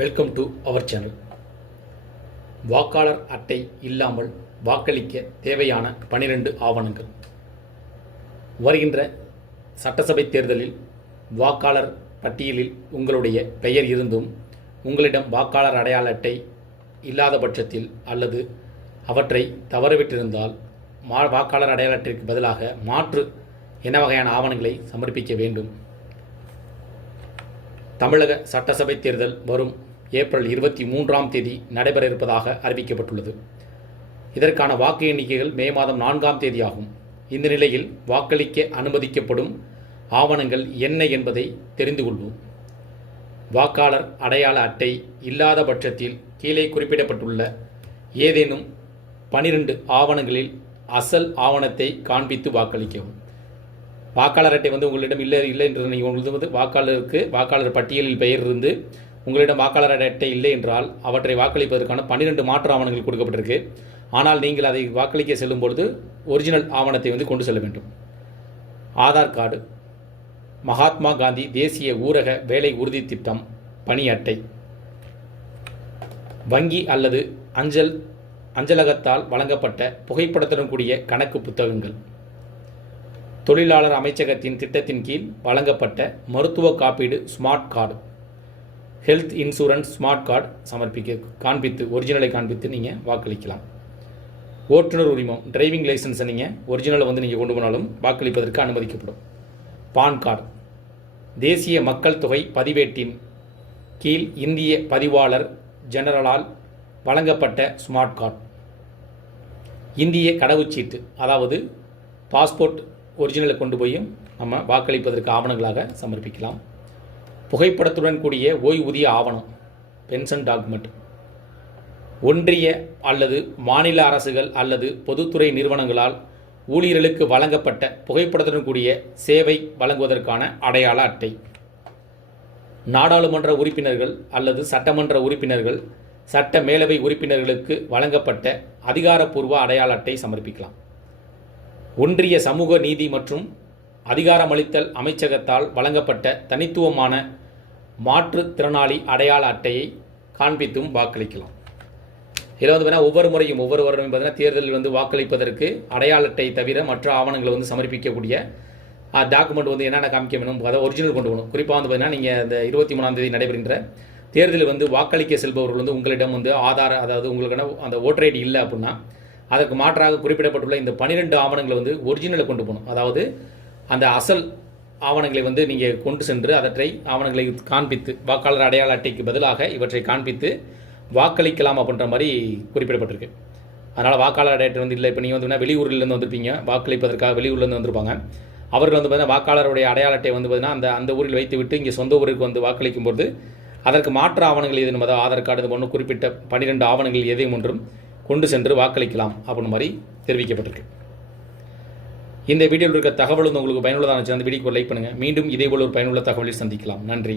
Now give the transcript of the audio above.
Welcome to our channel. வாக்காளர் அட்டை இல்லாமல் வாக்களிக்க தேவையான 12 ஆவணங்கள். வருகின்ற சட்டசபை தேர்தலில் வாக்காளர் பட்டியலில் உங்களுடைய பெயர் இருந்தும் உங்களிடம் வாக்காளர் அடையாள அட்டை இல்லாத பட்சத்தில் அல்லது அவற்றை தவறவிட்டிருந்தால் வாக்காளர் அடையாள அட்டைக்கு பதிலாக மாற்று என்ன வகையான ஆவணங்களை சமர்ப்பிக்க வேண்டும்? தமிழக சட்டசபை தேர்தல் வரும் ஏப்ரல் 23ஆம் தேதி நடைபெற இருப்பதாக அறிவிக்கப்பட்டுள்ளது. இதற்கான வாக்கு எண்ணிக்கைகள் மே மாதம் 4ஆம் தேதி ஆகும். இந்த நிலையில் வாக்களிக்க அனுமதிக்கப்படும் ஆவணங்கள் என்ன என்பதை தெரிந்து கொள்வோம். வாக்காளர் அடையாள அட்டை இல்லாத பட்சத்தில் கீழே குறிப்பிடப்பட்டுள்ள ஏதேனும் 12 ஆவணங்களில் அசல் ஆவணத்தை காண்பித்து வாக்களிக்கவும். வாக்காளர் அட்டை உங்களிடம் இல்லை என்று நீங்கள் உங்களுக்கு வாக்காளர் பட்டியலில் பெயர் இருந்து உங்களிடம் வாக்காளர் அட்டை இல்லை என்றால் அவற்றை வாக்களிப்பதற்கான 12 மாற்று ஆவணங்கள் கொடுக்கப்பட்டிருக்கு. ஆனால் நீங்கள் அதை வாக்களிக்க செல்லும் பொழுது ஒரிஜினல் ஆவணத்தை கொண்டு செல்ல வேண்டும். ஆதார் கார்டு, மகாத்மா காந்தி தேசிய ஊரக வேலை உறுதி திட்டம் பணி அட்டை, வங்கி அல்லது அஞ்சலகத்தால் வழங்கப்பட்ட புகைப்படத்துடன் கூடிய கணக்கு புத்தகங்கள், தொழிலாளர் அமைச்சகத்தின் திட்டத்தின் கீழ் வழங்கப்பட்ட மருத்துவ காப்பீடு smart card, health insurance smart card காண்பித்து ஒரிஜினலை காண்பித்து நீங்கள் வாக்களிக்கலாம். ஓட்டுநர் உரிமம் டிரைவிங் லைசன்ஸை நீங்கள் ஒரிஜினலை நீங்கள் கொண்டு போனாலும் வாக்களிப்பதற்கு அனுமதிக்கப்படும். பான் கார்டு, தேசிய மக்கள் தொகை பதிவேட்டின் கீழ் இந்திய பதிவாளர் ஜெனரலால் வழங்கப்பட்ட ஸ்மார்ட் கார்டு, இந்திய கடவுச்சீட்டு அதாவது பாஸ்போர்ட் ஒரிஜினலை கொண்டு போயும் நம்ம வாக்களிப்பதற்கு ஆவணங்களாக சமர்ப்பிக்கலாம். புகைப்படத்துடன் கூடிய ஓய்வூதிய ஆவணம் பென்ஷன் டாக்குமெண்ட், ஒன்றிய அல்லது மாநில அரசுகள் அல்லது பொதுத்துறை நிறுவனங்களால் ஊழியர்களுக்கு வழங்கப்பட்ட புகைப்படத்துடன் கூடிய சேவை வழங்குவதற்கான அடையாள அட்டை, நாடாளுமன்ற உறுப்பினர்கள் அல்லது சட்டமன்ற உறுப்பினர்கள் சட்ட மேலவை உறுப்பினர்களுக்கு வழங்கப்பட்ட அதிகாரப்பூர்வ அடையாள அட்டை சமர்ப்பிக்கலாம். ஒன்றிய சமூக நீதி மற்றும் அதிகாரமளித்தல் அமைச்சகத்தால் வழங்கப்பட்ட தனித்துவமான மாற்றுத்திறனாளி அடையாள அட்டையை காண்பித்தும் வாக்களிக்கலாம். இதில் ஒவ்வொரு முறையும் ஒவ்வொரு வருடமும் தேர்தலில் வாக்களிப்பதற்கு அடையாள அட்டை தவிர மற்ற ஆவணங்களை சமர்ப்பிக்கக்கூடிய டாக்குமெண்ட் என்னென்ன காமிக்க வேணும், அதை ஒரிஜினல் கொண்டு போகணும். குறிப்பாக நீங்கள் இந்த 23ஆம் தேதி நடைபெறுகின்ற தேர்தலில் வாக்களிக்க செல்பவர்கள் உங்களிடம் ஆதார் அதாவது உங்களுக்கான அந்த ஓட்டர் ஐடி இல்லை அப்படின்னா அதற்கு மாற்றாக குறிப்பிடப்பட்டுள்ள இந்த 12 ஆவணங்களை ஒரிஜினலை கொண்டு போகணும். அதாவது அந்த அசல் ஆவணங்களை நீங்கள் கொண்டு சென்று ஆவணங்களை காண்பித்து வாக்காளர் அடையாள அட்டைக்கு பதிலாக இவற்றை காண்பித்து வாக்களிக்கலாம் அப்படின்ற மாதிரி குறிப்பிடப்பட்டிருக்கு. அதனால் வாக்காளர் அட்டை இல்லை. இப்போ நீங்கள் வெளியூர்லேருந்து வந்திருப்பீங்க, வாக்களிப்பதற்காக வெளியூர்லேருந்து வந்திருப்பாங்க. அவர்கள் வாக்காளருடைய அடையாள அட்டை அந்த ஊரில் வைத்து விட்டு இங்கே சொந்த ஊருக்கு வாக்களிக்கும் போது அதற்கு மாற்று ஆவணங்கள் எதுவும் அதாவது ஆதார் கார்டு ஒன்று குறிப்பிட்ட 12 ஆவணங்கள் எதையும் ஒன்றும் கொண்டு சென்று வாக்களிக்கலாம் அப்படின்னு மாதிரி தெரிவிக்கப்பட்டிருக்கு. இந்த வீடியோவில் இருக்க தகவல் உங்களுக்கு பயனுள்ளதாக இருந்துச்சு அந்த வீடியோக்கு லைக் பண்ணுங்கள். மீண்டும் இதேபோல் ஒரு பயனுள்ள தகவலில் சந்திக்கலாம். நன்றி.